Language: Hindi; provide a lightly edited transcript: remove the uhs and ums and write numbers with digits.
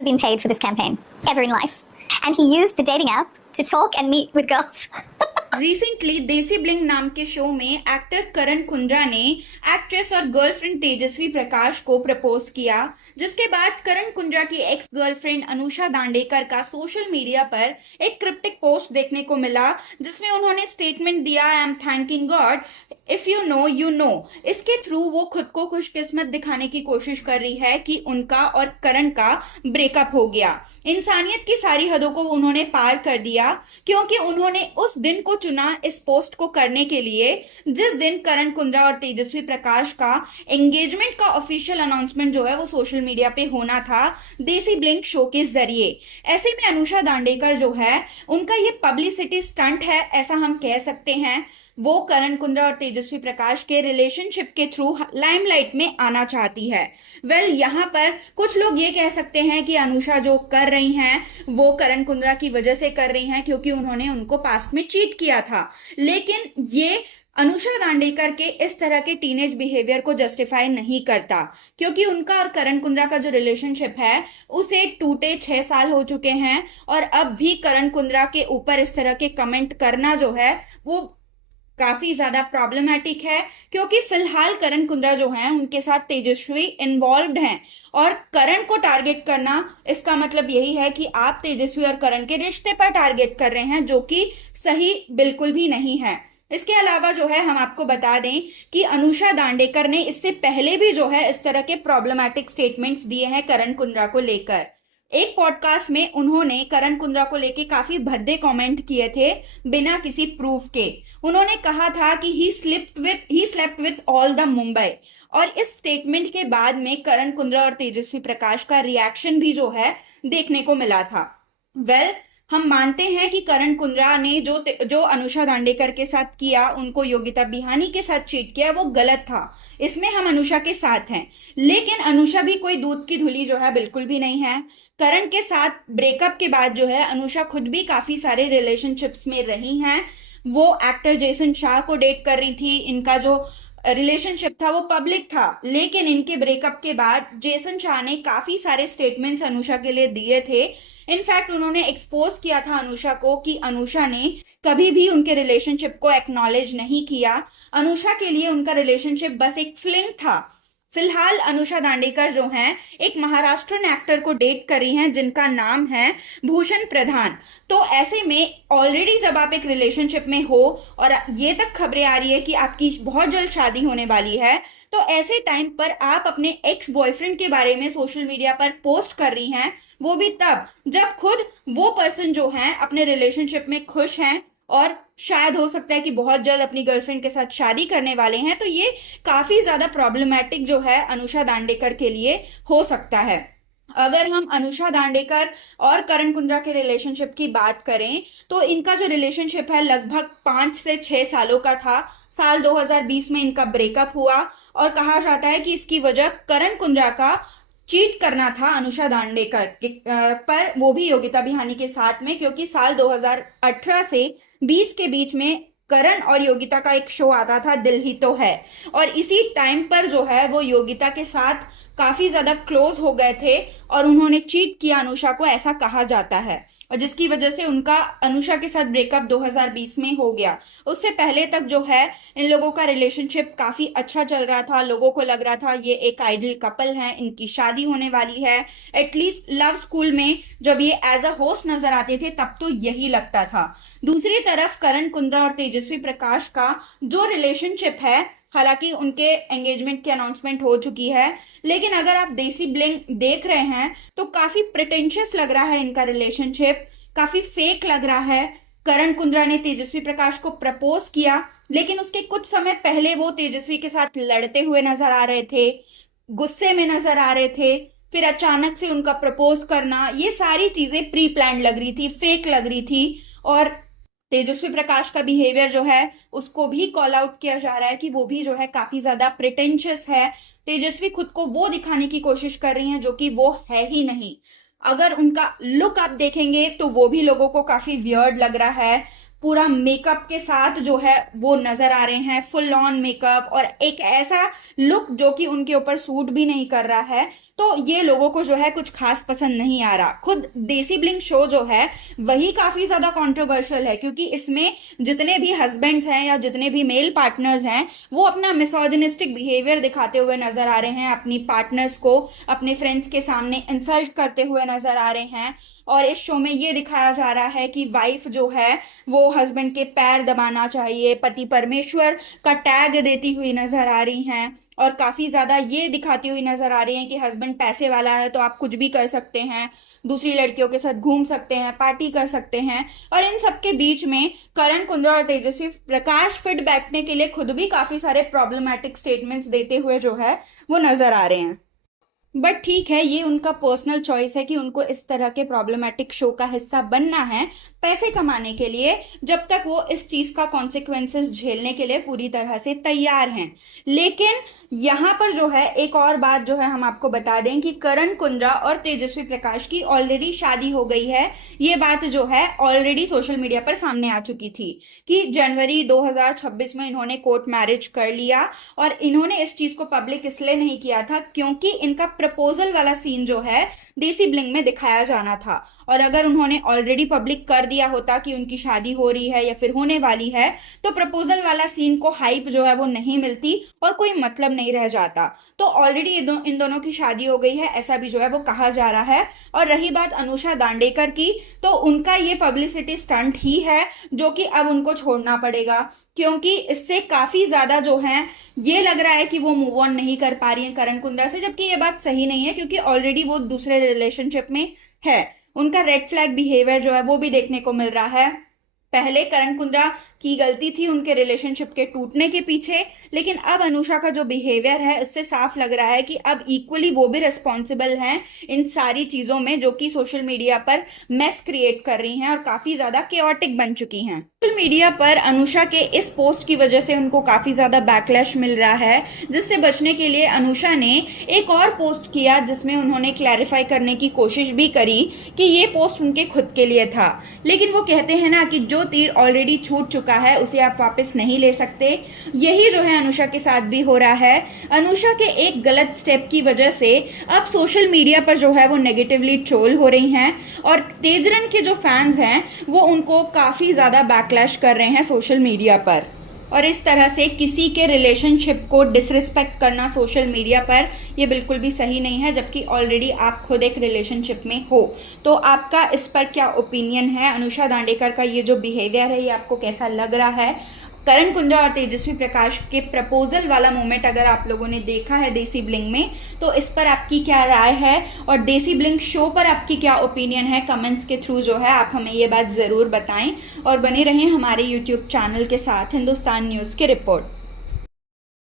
been paid for this campaign ever in life. And he used the dating app to talk and meet with girls. Recently देसी ब्लिंग नाम के शो में एक्टर करण कुंद्रा ने एक्ट्रेस और गर्लफ्रेंड तेजस्वी प्रकाश को प्रपोज किया, जिसके बाद करण कुंद्रा की एक्स गर्लफ्रेंड अनुषा दांडेकर का सोशल मीडिया पर एक क्रिप्टिक पोस्ट देखने को मिला, जिसमें उन्होंने स्टेटमेंट दिया, I am thanking God, if you know you know. इसके थ्रू वो खुद को खुशकिस्मत दिखाने की कोशिश कर रही है कि उनका और करण का ब्रेकअप हो गया। इंसानियत की सारी हदों को उन्होंने पार कर दिया, क्योंकि उन्होंने उस दिन को चुना इस पोस्ट को करने के लिए जिस दिन करण कुंद्रा और तेजस्वी प्रकाश का एंगेजमेंट का ऑफिशियल अनाउंसमेंट जो है वो सोशल मीडिया पे होना था देसी ब्लिंक शो के जरिए। ऐसे में अनुषा दांडेकर जो है उनका ये पब्लिसिटी स्टंट है, ऐसा हम कह सकते हैं। वो करण कुंद्रा और तेजस्वी प्रकाश के रिलेशनशिप के थ्रू लाइमलाइट में आना चाहती है। यहाँ पर कुछ लोग ये कह सकते हैं कि अनुषा जो कर रही हैं वो करण कुंद्रा की वजह से कर रही हैं, क्योंकि उन्होंने उनको पास्ट में चीट किया था। लेकिन ये अनुषा दांडेकर के इस तरह के टीनेज बिहेवियर को जस्टिफाई नहीं करता, क्योंकि उनका और करण कुंद्रा का जो रिलेशनशिप है उसे टूटे 6 साल हो चुके हैं, और अब भी करण कुंद्रा के ऊपर इस तरह के कमेंट करना जो है वो काफी ज्यादा प्रॉब्लमैटिक है, क्योंकि फिलहाल करण कुंद्रा जो हैं उनके साथ तेजस्वी इन्वॉल्व्ड हैं, और करण को टारगेट करना इसका मतलब यही है कि आप तेजस्वी और करण के रिश्ते पर टारगेट कर रहे हैं, जो कि सही बिल्कुल भी नहीं है। इसके अलावा जो है हम आपको बता दें कि अनुषा दांडेकर ने इससे पहले भी जो है इस तरह के प्रॉब्लमैटिक स्टेटमेंट्स दिए हैं करण कुंद्रा को लेकर। एक पॉडकास्ट में उन्होंने करण कुंद्रा को लेके काफी भद्दे कमेंट किए थे बिना किसी प्रूफ के। उन्होंने कहा था कि he slept with all the Mumbai, और इस स्टेटमेंट के बाद में करण कुंद्रा और तेजस्वी प्रकाश का रिएक्शन भी जो है देखने को मिला था। हम मानते हैं कि करण कुंद्रा ने जो अनुषा दांडेकर के साथ किया, उनको योगिता बिहानी के साथ चीट किया, वो गलत था। इसमें हम अनुषा के साथ हैं, लेकिन अनुषा भी कोई दूध की धुली जो है बिल्कुल भी नहीं है। करण के साथ ब्रेकअप के बाद जो है अनुषा खुद भी काफी सारे रिलेशनशिप्स में रही हैं। वो एक्टर जेसन शाह को डेट कर रही थी, इनका जो रिलेशनशिप था वो पब्लिक था, लेकिन इनके ब्रेकअप के बाद जेसन शाह ने काफी सारे स्टेटमेंट्स अनुषा के लिए दिए थे। इनफैक्ट उन्होंने एक्सपोज किया था अनुषा को कि अनुषा ने कभी भी उनके रिलेशनशिप को एक्नॉलेज नहीं किया। अनुषा के लिए उनका रिलेशनशिप बस एक फ्लिंग था। फिलहाल अनुषा दांडेकर जो हैं एक महाराष्ट्रन एक्टर को डेट कर रही हैं, जिनका नाम है भूषण प्रधान। तो ऐसे में ऑलरेडी जब आप एक रिलेशनशिप में हो और ये तक खबरें आ रही है कि आपकी बहुत जल्द शादी होने वाली है, तो ऐसे टाइम पर आप अपने एक्स बॉयफ्रेंड के बारे में सोशल मीडिया पर पोस्ट कर रही हैं, वो भी तब जब खुद वो पर्सन जो है अपने रिलेशनशिप में खुश हैं और शायद हो सकता है कि बहुत जल्द अपनी गर्लफ्रेंड के साथ शादी करने वाले हैं। तो ये काफी ज्यादा प्रॉब्लमैटिक जो है अनुषा दांडेकर के लिए हो सकता है। अगर हम अनुषा दांडेकर और करण कुंद्रा के रिलेशनशिप की बात करें तो इनका जो रिलेशनशिप है लगभग 5 से 6 सालों का था। साल 2020 में इनका ब्रेकअप हुआ, और कहा जाता है कि इसकी वजह करण कुंद्रा का चीट करना था अनुषा दांडेकर पर, वो भी योगिता बिहानी के साथ में, क्योंकि साल 2018 से 20 के बीच में करण और योगिता का एक शो आता था दिल ही तो है, और इसी टाइम पर जो है वो योगिता के साथ काफी ज्यादा क्लोज हो गए थे और उन्होंने चीट किया अनुषा को, ऐसा कहा जाता है, और जिसकी वजह से उनका अनुषा के साथ ब्रेकअप 2020 में हो गया। उससे पहले तक जो है इन लोगों का रिलेशनशिप काफी अच्छा चल रहा था। लोगों को लग रहा था ये एक आइडियल कपल है, इनकी शादी होने वाली है। एटलीस्ट लव स्कूल में जब ये एज अ होस्ट नजर आते थे तब तो यही लगता था। दूसरी तरफ करण कुंद्रा और तेजस्वी प्रकाश का जो रिलेशनशिप है, हालांकि उनके एंगेजमेंट की अनाउंसमेंट हो चुकी है, लेकिन अगर आप देसी ब्लिंग देख रहे हैं तो काफी प्रिटेंशियस लग रहा है इनका रिलेशनशिप, काफी फेक लग रहा है। करण कुंद्रा ने तेजस्वी प्रकाश को प्रपोज किया, लेकिन उसके कुछ समय पहले वो तेजस्वी के साथ लड़ते हुए नजर आ रहे थे, गुस्से में नजर आ रहे थे। फिर अचानक से उनका प्रपोज करना, ये सारी चीजें प्री प्लान लग रही थी, फेक लग रही थी। और तेजस्वी प्रकाश का बिहेवियर जो है उसको भी कॉल आउट किया जा रहा है कि वो भी जो है काफी ज्यादा प्रिटेंशियस है। तेजस्वी खुद को वो दिखाने की कोशिश कर रही हैं जो कि वो है ही नहीं। अगर उनका लुक आप देखेंगे तो वो भी लोगों को काफी वियर्ड लग रहा है। पूरा मेकअप के साथ जो है वो नजर आ रहे हैं, फुल ऑन मेकअप, और एक ऐसा लुक जो कि उनके ऊपर सूट भी नहीं कर रहा है। तो ये लोगों को जो है कुछ खास पसंद नहीं आ रहा। खुद देसी ब्लिंग शो जो है वही काफी ज्यादा कंट्रोवर्शियल है, क्योंकि इसमें जितने भी हस्बैंड्स हैं या जितने भी मेल पार्टनर्स हैं वो अपना मिसोजिनिस्टिक बिहेवियर दिखाते हुए नजर आ रहे हैं, अपनी पार्टनर्स को अपने फ्रेंड्स के सामने इंसल्ट करते हुए नजर आ रहे हैं। और इस शो में ये दिखाया जा रहा है कि वाइफ जो है वो हस्बैंड के पैर दबाना चाहिए, पति परमेश्वर का टैग देती हुई नजर आ रही हैं, और काफी ज्यादा ये दिखाती हुई नजर आ रही हैं कि हस्बैंड पैसे वाला है तो आप कुछ भी कर सकते हैं, दूसरी लड़कियों के साथ घूम सकते हैं, पार्टी कर सकते हैं। और इन सब के बीच में करण कुंद्रा और तेजस्वी प्रकाश फिट बैठने के लिए खुद भी काफी सारे प्रॉब्लमैटिक स्टेटमेंट्स देते हुए जो है वो नजर आ रहे हैं। बट ठीक है, ये उनका पर्सनल चॉइस है कि उनको इस तरह के प्रॉब्लमैटिक शो का हिस्सा बनना है पैसे कमाने के लिए, जब तक वो इस चीज का कॉन्सिक्वेंसेस झेलने के लिए पूरी तरह से तैयार हैं। लेकिन यहाँ पर जो है एक और बात जो है हम आपको बता दें कि करण कुंद्रा और तेजस्वी प्रकाश की ऑलरेडी शादी हो गई है। ये बात जो है ऑलरेडी सोशल मीडिया पर सामने आ चुकी थी कि जनवरी 2026 में इन्होंने कोर्ट मैरिज कर लिया, और इन्होंने इस चीज को पब्लिक इसलिए नहीं किया था क्योंकि इनका प्रपोजल वाला सीन जो है देसी ब्लिंग में दिखाया जाना था। और अगर उन्होंने ऑलरेडी पब्लिक कर दिया होता कि उनकी शादी हो रही है या फिर होने वाली है, तो प्रपोजल वाला सीन को हाइप जो है वो नहीं मिलती और कोई मतलब नहीं रह जाता। तो ऑलरेडी इन दोनों की शादी हो गई है, ऐसा भी जो है वो कहा जा रहा है। और रही बात अनुषा दांडेकर की, तो उनका ये पब्लिसिटी स्टंट ही है जो कि अब उनको छोड़ना पड़ेगा, क्योंकि इससे काफी ज्यादा जो है ये लग रहा है कि वो मूव ऑन नहीं कर पा रही है करण कुंद्रा से, जबकि ये बात सही नहीं है, क्योंकि ऑलरेडी वो दूसरे रिलेशनशिप में है। उनका रेड फ्लैग बिहेवियर जो है वो भी देखने को मिल रहा है। पहले करण कुंद्रा की गलती थी उनके रिलेशनशिप के टूटने के पीछे, लेकिन अब अनुषा का जो बिहेवियर है इससे साफ लग रहा है कि अब इक्वली वो भी रिस्पॉन्सिबल हैं इन सारी चीजों में जो कि सोशल मीडिया पर मेस क्रिएट कर रही हैं और काफी ज्यादा केओटिक बन चुकी हैं। सोशल मीडिया पर अनुषा के इस पोस्ट की वजह से उनको काफी ज्यादा बैकलैश मिल रहा है, जिससे बचने के लिए अनुषा ने एक और पोस्ट किया जिसमें उन्होंने क्लैरिफाई करने की कोशिश भी करी कि ये पोस्ट उनके खुद के लिए था। लेकिन वो कहते हैं ना कि जो तीर ऑलरेडी छूट चुका है उसे आप वापस नहीं ले सकते। यही जो है अनुषा के साथ भी हो रहा है। अनुषा के एक गलत स्टेप की वजह से अब सोशल मीडिया पर जो है वो नेगेटिवली ट्रोल हो रही हैं, और तेजरन के जो फैंस हैं वो उनको काफी ज्यादा बैकलैश कर रहे हैं सोशल मीडिया पर। और इस तरह से किसी के रिलेशनशिप को डिसरिस्पेक्ट करना सोशल मीडिया पर ये बिल्कुल भी सही नहीं है, जबकि ऑलरेडी आप खुद एक रिलेशनशिप में हो। तो आपका इस पर क्या ओपिनियन है? अनुषा दांडेकर का ये जो बिहेवियर है ये आपको कैसा लग रहा है? करण कुंद्रा और तेजस्वी प्रकाश के प्रपोजल वाला मोमेंट अगर आप लोगों ने देखा है देसी ब्लिंग में, तो इस पर आपकी क्या राय है? और देसी ब्लिंग शो पर आपकी क्या ओपिनियन है? कमेंट्स के थ्रू जो है आप हमें ये बात ज़रूर बताएं, और बने रहें हमारे यूट्यूब चैनल के साथ हिंदुस्तान न्यूज़ की रिपोर्ट।